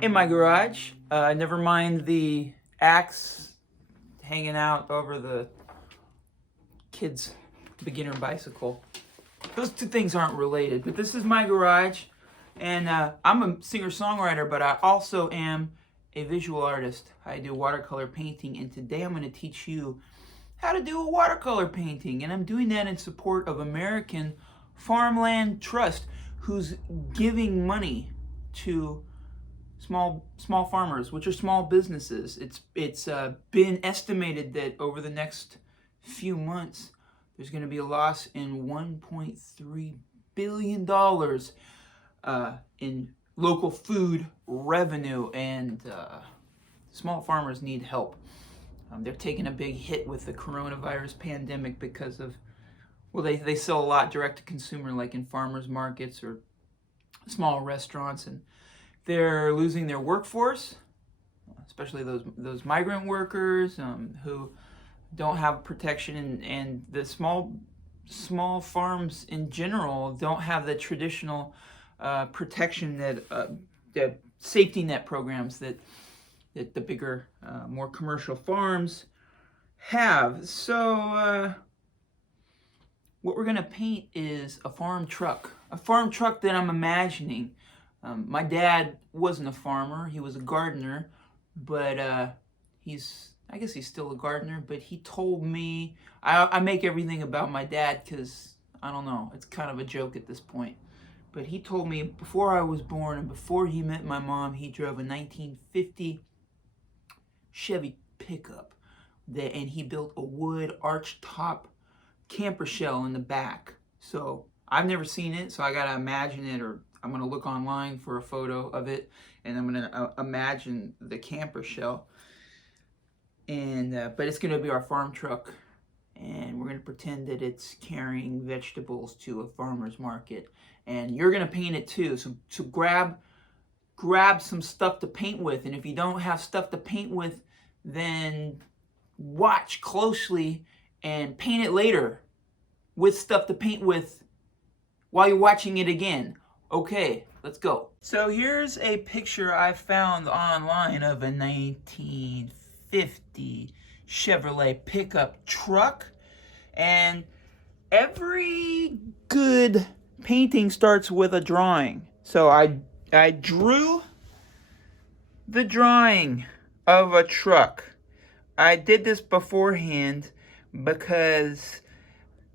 in my garage. Never mind the axe hanging out over the kid's beginner bicycle. Those two things aren't related, but this is my garage, and I'm a singer-songwriter, but I also am a visual artist. I do watercolor painting, and today I'm going to teach you how to do a watercolor painting, and I'm doing that in support of American Farmland Trust, who's giving money to small farmers, which are small businesses. It's been estimated that over the next few months there's going to be a loss in $1.3 billion in local food revenue, and small farmers need help. They're taking a big hit with the coronavirus pandemic because of, well, they sell a lot direct to consumer, like in farmers markets or small restaurants, and they're losing their workforce, especially those migrant workers who don't have protection, and the small farms in general don't have the traditional protection that the safety net programs that the bigger, more commercial farms have. So what we're gonna paint is a farm truck that I'm imagining. My dad wasn't a farmer; he was a gardener, but I guess he's still a gardener. But he told me, I make everything about my dad because I don't know, it's kind of a joke at this point. But he told me before I was born and before he met my mom, he drove a 1950 Chevy pickup, and he built a wood arch top camper shell in the back. So I've never seen it, so I gotta imagine it, or I'm gonna look online for a photo of it, and I'm gonna imagine the camper shell. And but it's gonna be our farm truck, and we're gonna pretend that it's carrying vegetables to a farmer's market. And you're gonna paint it too. So grab some stuff to paint with, and if you don't have stuff to paint with, then watch closely and paint it later with stuff to paint with while you're watching it again. Okay, let's go. So here's a picture I found online of a 1950 Chevrolet pickup truck, and every good painting starts with a drawing. So I drew the drawing of a truck. I did this beforehand because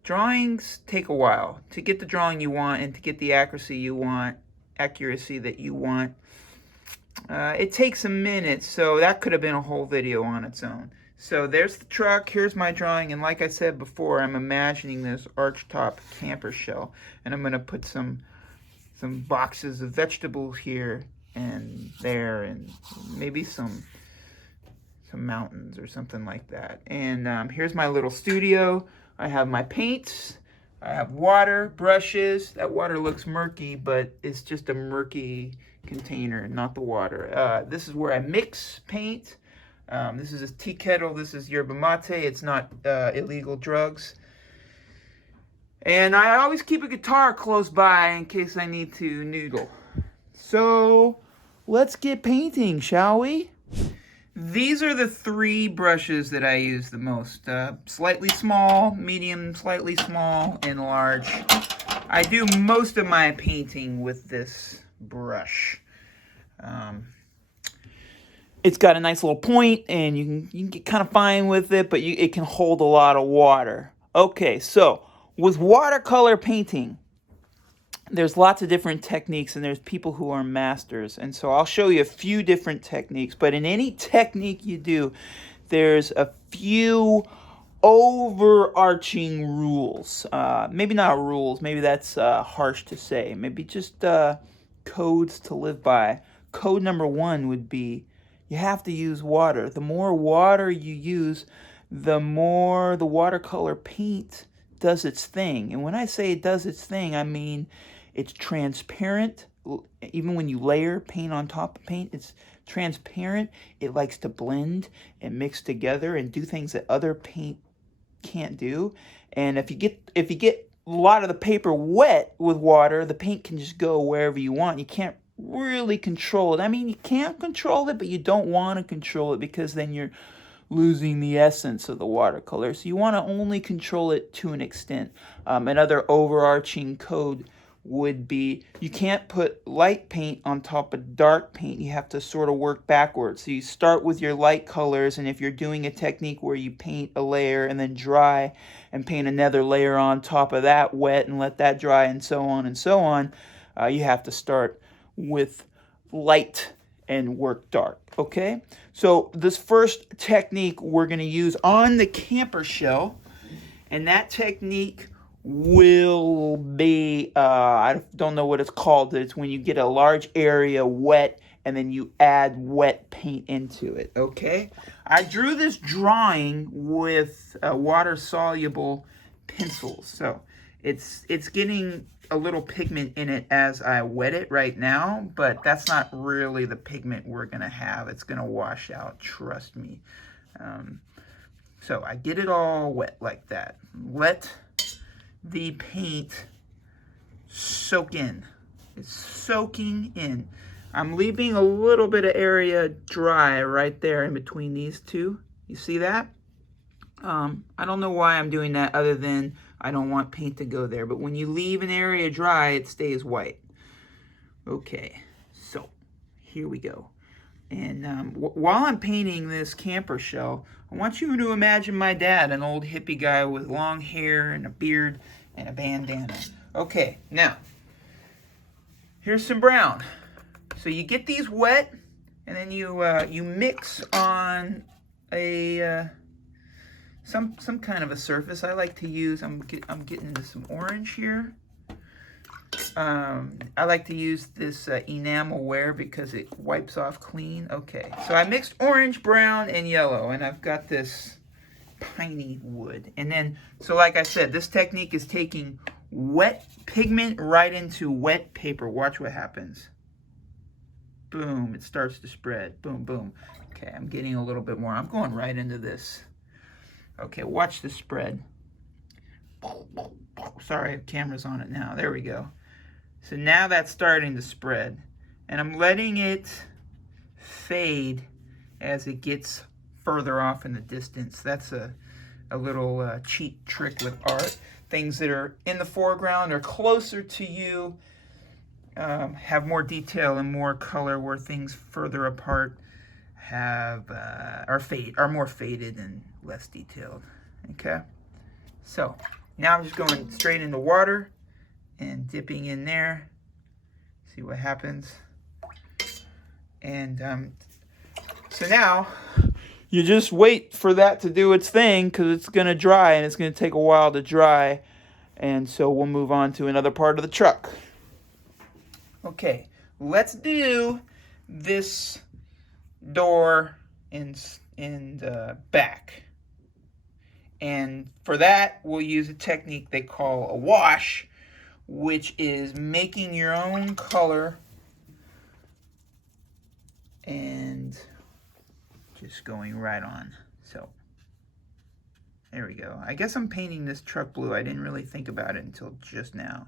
drawings take a while to get the drawing you want and to get the accuracy that you want. It takes a minute, so that could have been a whole video on its own. So there's the truck, here's my drawing, and like I said before, I'm imagining this archtop camper shell, and I'm gonna put some boxes of vegetables here and there, and maybe some mountains or something like that. And here's my little studio. I have my paints, I have water, brushes. That water looks murky, but it's just a murky container, not the water. This is where I mix paint. This is a tea kettle. This is yerba mate. It's not illegal drugs. And I always keep a guitar close by in case I need to noodle. So let's get painting, shall we? These are the three brushes that I use the most. Slightly small, medium, slightly small, and large. I do most of my painting with this brush. It's got a nice little point, and you can get kind of fine with it, but it can hold a lot of water. Okay, so with watercolor painting, there's lots of different techniques, and there's people who are masters. And so I'll show you a few different techniques, but in any technique you do, there's a few overarching rules. Maybe not rules, maybe that's harsh to say. Maybe just codes to live by. Code number one would be you have to use water. The more water you use, the more the watercolor paint does its thing. And when I say it does its thing, I mean it's transparent. Even when you layer paint on top of paint, it's transparent. It likes to blend and mix together and do things that other paint can't do. And if you get a lot of the paper wet with water, the paint can just go wherever you want. You can't really control it. I mean, you can't control it, but you don't want to control it because then you're losing the essence of the watercolor. So you want to only control it to an extent. Another overarching code would be you can't put light paint on top of dark paint. You have to sort of work backwards. So you start with your light colors, and if you're doing a technique where you paint a layer and then dry and paint another layer on top of that wet and let that dry and so on and so on, you have to start with light and work dark. Okay, so this first technique we're going to use on the camper shell, and that technique will be, I don't know what it's called. It's when you get a large area wet and then you add wet paint into it. Okay, I drew this drawing with water-soluble pencils, so it's getting a little pigment in it as I wet it right now, but that's not really the pigment we're gonna have. It's gonna wash out, trust me. So I get it all wet like that. Let the paint soak in. It's soaking in. I'm leaving a little bit of area dry right there in between these two. You see that? I don't know why I'm doing that other than I don't want paint to go there. But when you leave an area dry, it stays white. Okay, so here we go. And while I'm painting this camper shell, I want you to imagine my dad, an old hippie guy with long hair and a beard and a bandana. Okay, now, here's some brown. So you get these wet, and then you mix on a some kind of a surface. I like to use, I'm getting into some orange here. I like to use this enamelware because it wipes off clean. Okay, so I mixed orange, brown, and yellow, and I've got this piney wood. And then, so like I said, this technique is taking wet pigment right into wet paper. Watch what happens. Boom, it starts to spread. Boom, boom. Okay, I'm getting a little bit more. I'm going right into this. Okay, watch the spread. Sorry, camera's on it now. There we go. So now that's starting to spread. And I'm letting it fade as it gets further off in the distance. That's a little cheat trick with art. Things that are in the foreground or closer to you have more detail and more color, where things further apart are more faded and less detailed. Okay, so now I'm just going straight into water and dipping in there. See what happens. And so now you just wait for that to do its thing, because it's going to dry, and it's going to take a while to dry. And so we'll move on to another part of the truck. Okay, let's do this door and back. And for that, we'll use a technique they call a wash, which is making your own color and just going right on. So there we go. I guess I'm painting this truck blue. I didn't really think about it until just now.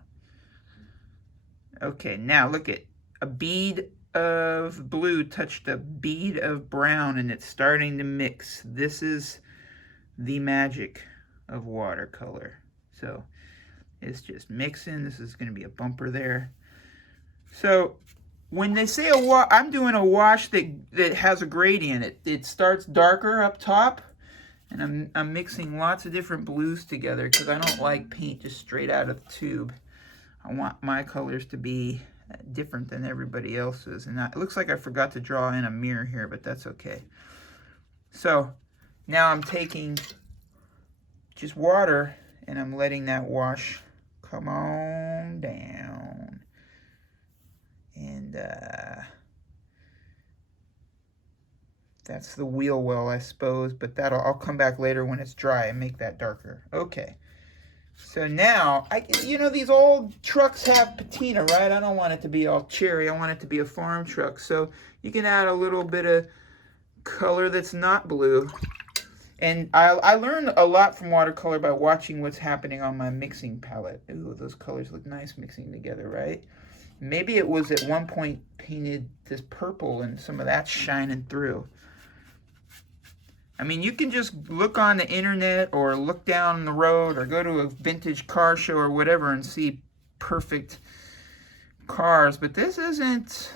Okay, now look at a bead of blue touched a bead of brown, and it's starting to mix. This is the magic of watercolor. So it's just mixing. This is going to be a bumper there. So when they say a wash, I'm doing a wash that has a gradient. It starts darker up top, and I'm mixing lots of different blues together because I don't like paint just straight out of the tube. I want my colors to be different than everybody else's. And it looks like I forgot to draw in a mirror here, but that's okay. So now I'm taking just water and I'm letting that wash come on down. And that's the wheel well, I suppose, but I'll come back later when it's dry and make that darker. Okay. So now, these old trucks have patina, right? I don't want it to be all cherry. I want it to be a farm truck. So you can add a little bit of color that's not blue. And I learned a lot from watercolor by watching what's happening on my mixing palette. Ooh, those colors look nice mixing together, right? Maybe it was at one point painted this purple and some of that's shining through. I mean, you can just look on the internet or look down the road or go to a vintage car show or whatever and see perfect cars, but this isn't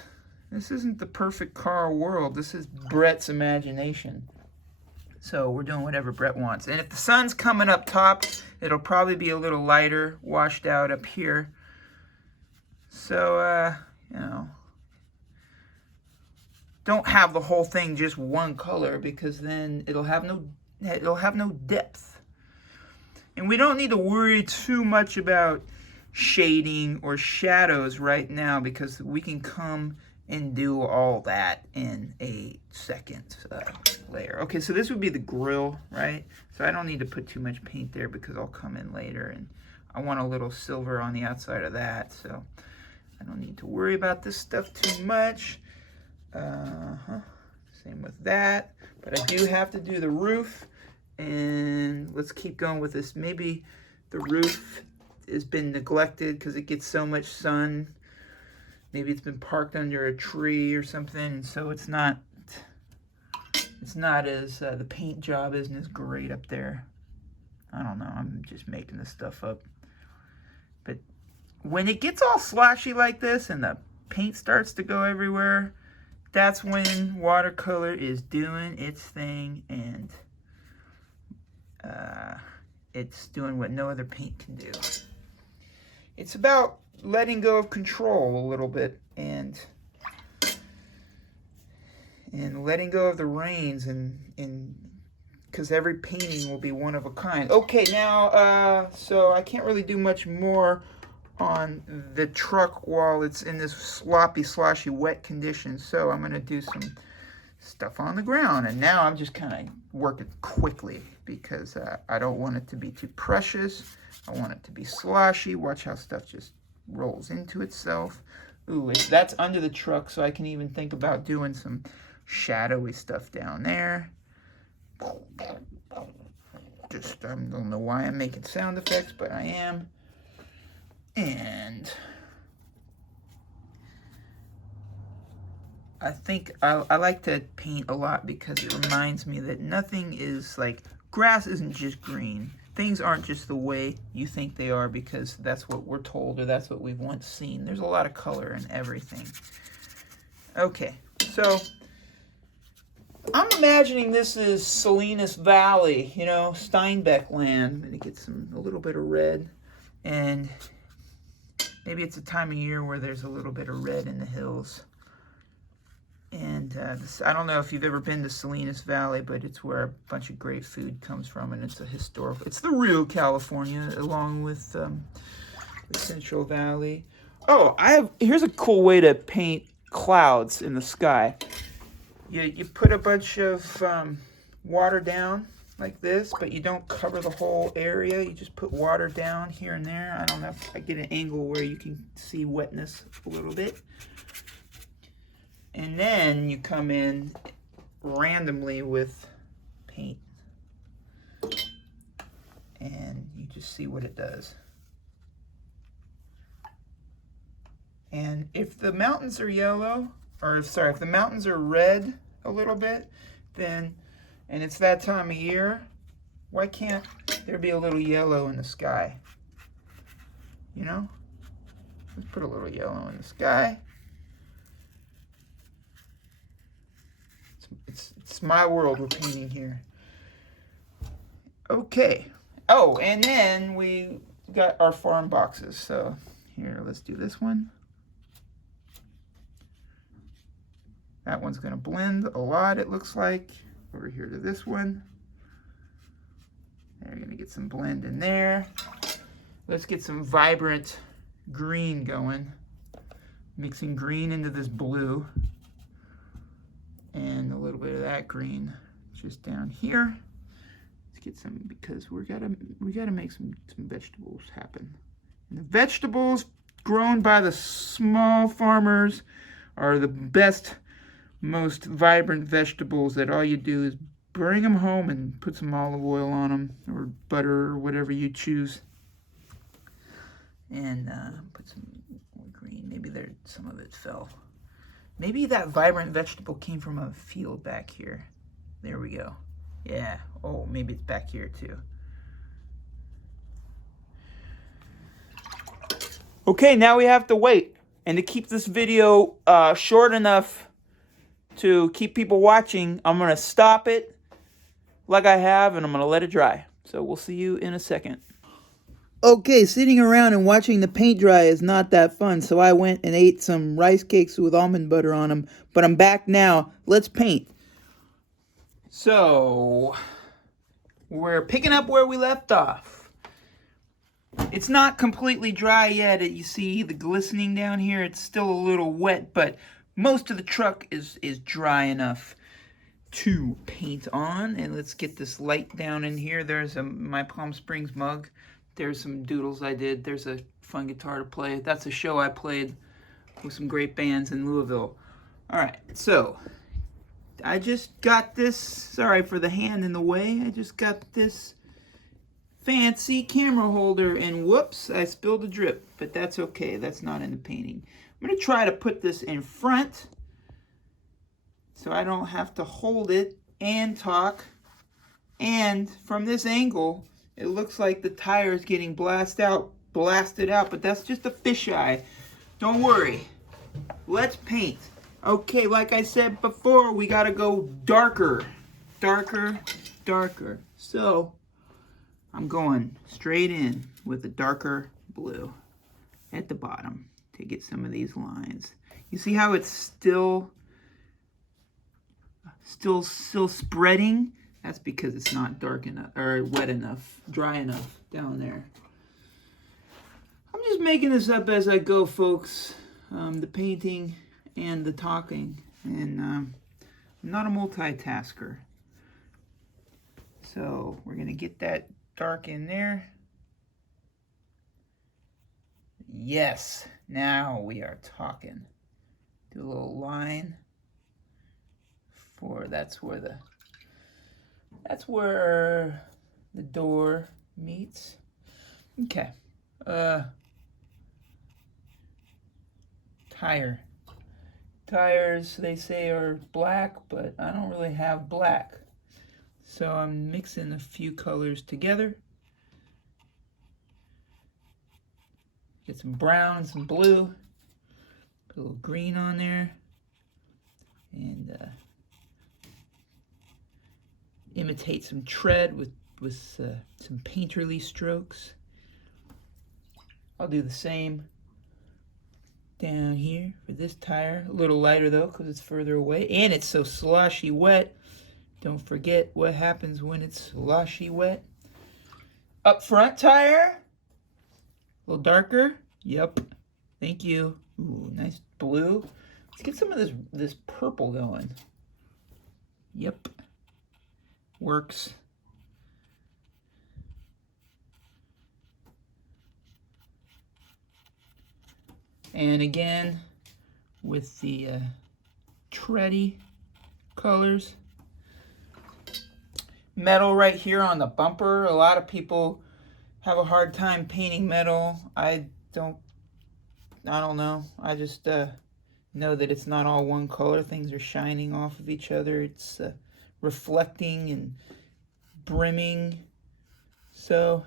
the perfect car world. This is Brett's imagination. So we're doing whatever Brett wants. And if the sun's coming up top, it'll probably be a little lighter, washed out up here. So, you know, don't have the whole thing just one color, because then it'll have no depth. And we don't need to worry too much about shading or shadows right now, because we can come and do all that in a second layer. Okay, so this would be the grill, right? So I don't need to put too much paint there because I'll come in later, and I want a little silver on the outside of that, so I don't need to worry about this stuff too much. Same with that, but I do have to do the roof, and let's keep going with this. Maybe the roof has been neglected because it gets so much sun. Maybe it's been parked under a tree or something, so it's not as, the paint job isn't as great up there. I don't know, I'm just making this stuff up. But when it gets all sloshy like this and the paint starts to go everywhere, that's when watercolor is doing its thing, and it's doing what no other paint can do. It's about letting go of control a little bit, and letting go of the reins, and because every painting will be one of a kind. Okay, now, so I can't really do much more on the truck while it's in this sloppy, sloshy, wet condition. So I'm going to do some stuff on the ground. And now I'm just kind of working quickly because I don't want it to be too precious. I want it to be sloshy. Watch how stuff just rolls into itself. Ooh, that's under the truck, so I can even think about doing some shadowy stuff down there. Just, I don't know why I'm making sound effects, but I am. And I think I like to paint a lot because it reminds me that nothing is like, grass isn't just green. Things aren't just the way you think they are because that's what we're told or that's what we've once seen. There's a lot of color in everything. Okay, so I'm imagining this is Salinas Valley, you know, Steinbeck land. I'm gonna get a little bit of red, and maybe it's a time of year where there's a little bit of red in the hills. And I don't know if you've ever been to Salinas Valley, but it's where a bunch of great food comes from, and it's a historical. It's the real California, along with the Central Valley. Oh, here's a cool way to paint clouds in the sky. You put a bunch of water down like this, but you don't cover the whole area. You just put water down here and there. I don't know if I get an angle where you can see wetness a little bit. And then you come in randomly with paint. And you just see what it does. And if the mountains are yellow, if the mountains are red a little bit, then, and it's that time of year, why can't there be a little yellow in the sky? You know? Let's put a little yellow in the sky. It's my world we're painting here. Okay. Oh, and then we got our farm boxes. So here, let's do this one. That one's going to blend a lot, it looks like. Over here to this one. They're going to get some blend in there. Let's get some vibrant green going. Mixing green into this blue. And a little bit of that green just down here. Let's get some, because we gotta make some vegetables happen. And the vegetables grown by the small farmers are the best, most vibrant vegetables that all you do is bring them home and put some olive oil on them, or butter, or whatever you choose. And put some more green green. Maybe there some of it fell. Maybe that vibrant vegetable came from a field back here. There we go. Yeah. Oh, maybe it's back here too. Okay, now we have to wait. And to keep this video short enough to keep people watching, I'm going to stop it like I have, and I'm going to let it dry. So we'll see you in a second. Okay, sitting around and watching the paint dry is not that fun, so I went and ate some rice cakes with almond butter on them. But I'm back now. Let's paint. So, we're picking up where we left off. It's not completely dry yet. You see the glistening down here. It's still a little wet, but most of the truck is dry enough to paint on. And let's get this light down in here. There's my Palm Springs mug. There's some doodles I did. There's a fun guitar to play. That's a show I played with some great bands in Louisville. All right, so I just got this. Sorry for the hand in the way. I just got this fancy camera holder, and whoops, I spilled a drip, but that's okay. That's not in the painting. I'm going to try to put this in front so I don't have to hold it and talk. And from this angle, it looks like the tire is getting blasted out, but that's just a fisheye. Don't worry. Let's paint. Okay, like I said before, we gotta go darker. Darker, darker. So, I'm going straight in with a darker blue at the bottom to get some of these lines. You see how it's still spreading? That's because it's not dark enough, or wet enough, dry enough down there. I'm just making this up as I go, folks. The painting and the talking. And I'm not a multitasker. So we're going to get that dark in there. Yes, now we are talking. Do a little line. That's where the door meets. Okay. Tires, they say, are black, but I don't really have black. So I'm mixing a few colors together. Get some brown and some blue. Put a little green on there. And imitate some tread with some painterly strokes. I'll do the same down here for this tire. A little lighter though, because it's further away. And it's so sloshy wet. Don't forget what happens when it's sloshy wet. Up front tire. A little darker. Yep. Thank you. Ooh, nice blue. Let's get some of this purple going. Yep. Works. And again, with the tready colors. Metal right here on the bumper. A lot of people have a hard time painting metal. I don't know. I just know that it's not all one color. Things are shining off of each other. It's reflecting and brimming. So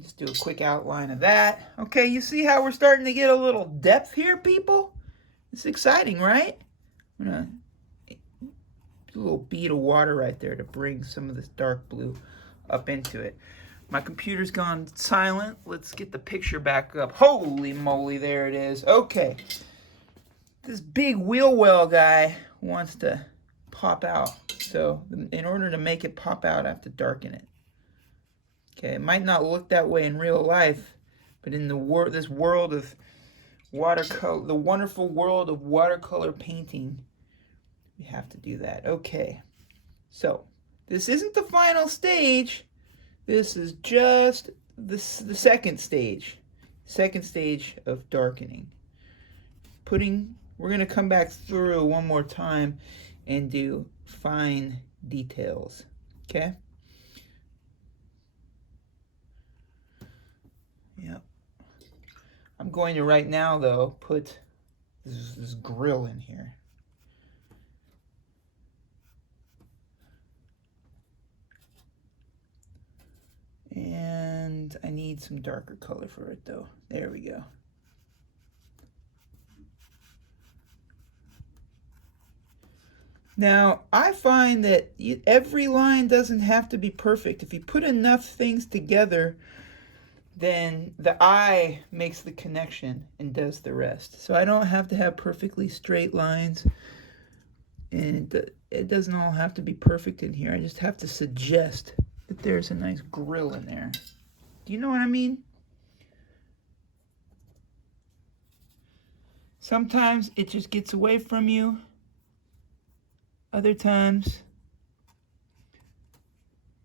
just do a quick outline of that. Okay, you see how we're starting to get a little depth here, people? It's exciting, right? I'm gonna do a little bead of water right there to bring some of this dark blue up into it. My computer's gone silent. Let's get the picture back up. Holy moly, there it is. Okay. This big wheel well guy wants to pop out. So in order to make it pop out, I have to darken it. Okay, it might not look that way in real life, but in this world of watercolor, the wonderful world of watercolor painting, we have to do that. Okay, so this isn't the final stage. This is just the second stage. Second stage of darkening. We're going to come back through one more time and do fine details. Okay? Yep. I'm going to right now, though, put this grill in here. And I need some darker color for it, though. There we go. Now, I find that every line doesn't have to be perfect. If you put enough things together, then the eye makes the connection and does the rest. So I don't have to have perfectly straight lines, and it doesn't all have to be perfect in here. I just have to suggest that there's a nice grill in there. Do you know what I mean? Sometimes it just gets away from you. Other times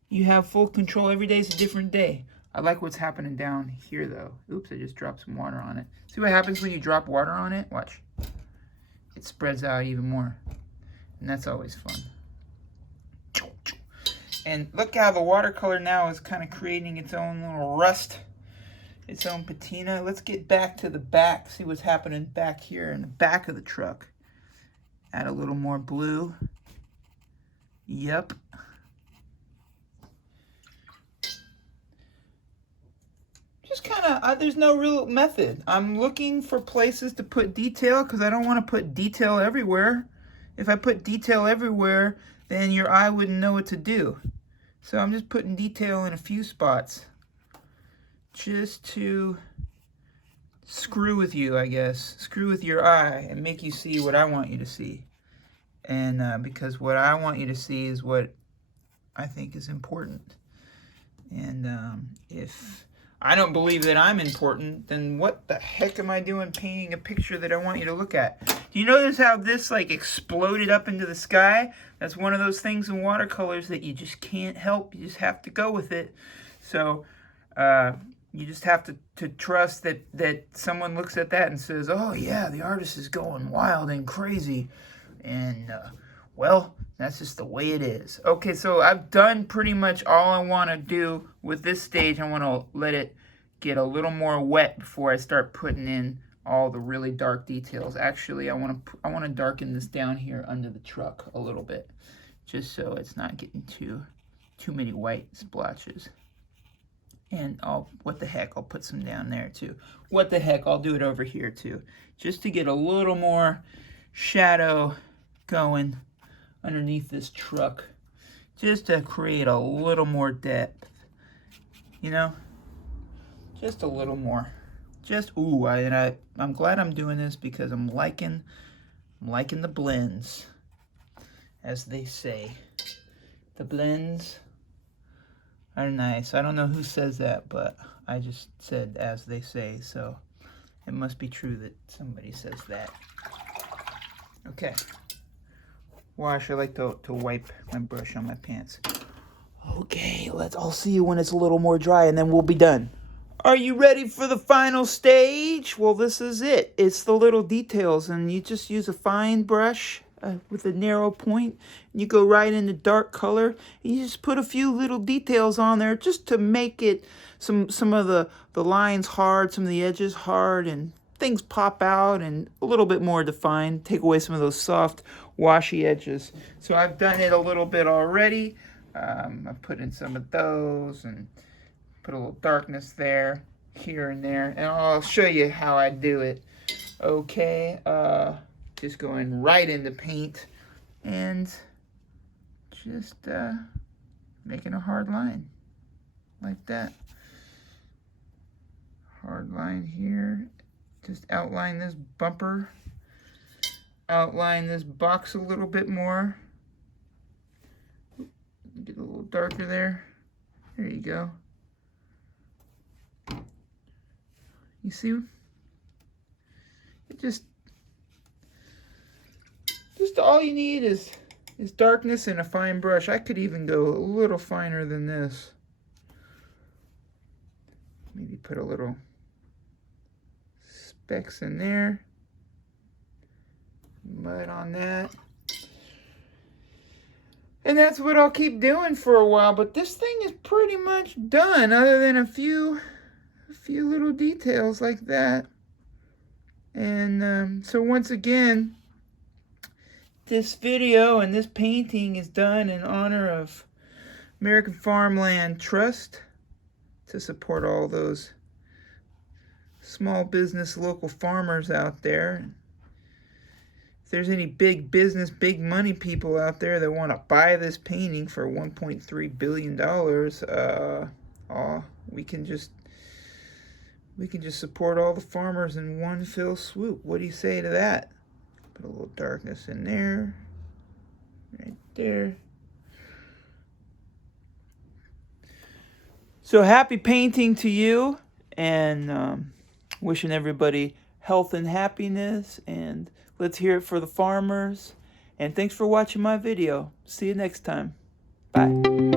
you have full control. Every day's a different day. I like what's happening down here, though. Oops, I just dropped some water on it. See what happens when you drop water on it? Watch. It spreads out even more. And that's always fun. And look how the watercolor now is kind of creating its own little rust, its own patina. Let's get back to the back, see what's happening back here in the back of the truck. Add a little more blue. Yep. Just kind of, there's no real method. I'm looking for places to put detail because I don't want to put detail everywhere. If I put detail everywhere, then your eye wouldn't know what to do. So I'm just putting detail in a few spots just to screw with you, I guess. Screw with your eye and make you see what I want you to see. And because what I want you to see is what I think is important. And if I don't believe that I'm important, then what the heck am I doing painting a picture that I want you to look at? Do you notice how this like exploded up into the sky? That's one of those things in watercolors that you just can't help. You just have to go with it. So you just have to trust that someone looks at that and says, oh yeah, the artist is going wild and crazy. And well, that's just the way it is. Okay, so I've done pretty much all I want to do with this stage. I want to let it get a little more wet before I start putting in all the really dark details. Actually, I want to darken this down here under the truck a little bit, just so it's not getting too many white splotches. And what the heck, I'll put some down there too. What the heck, I'll do it over here too, just to get a little more shadow going underneath this truck, just to create a little more depth, you know, just a little more. Just ooh, I'm glad I'm doing this because I'm liking the blends, as they say. The blends are nice. I don't know who says that, but I just said as they say, so it must be true that somebody says that. Okay. Wash, I like to wipe my brush on my pants. Okay, I'll see you when it's a little more dry and then we'll be done. Are you ready for the final stage? Well, this is it. It's the little details, and you just use a fine brush with a narrow point. And you go right into dark color, and you just put a few little details on there just to make it some of the lines hard, some of the edges hard, and things pop out and a little bit more defined. Take away some of those soft, washy edges. So I've done it a little bit already. I've put in some of those and put a little darkness there, here and there, and I'll show you how I do it. Okay, just going right into paint and just making a hard line like that. Hard line here. Just outline this bumper, outline this box a little bit more. Get a little darker there. There you go. You see? It just all you need is darkness and a fine brush. I could even go a little finer than this. Maybe put a little specks in there. Mud on that. And that's what I'll keep doing for a while, but this thing is pretty much done, other than a few little details like that. And so once again, this video and this painting is done in honor of American Farmland Trust to support all those small business local farmers out there. If there's any big business, big money people out there that want to buy this painting for $1.3 billion, we can just support all the farmers in one fell swoop. What do you say to that? Put a little darkness in there, right there. So happy painting to you, and wishing everybody health and happiness, and let's hear it for the farmers. And thanks for watching my video. See you next time. Bye.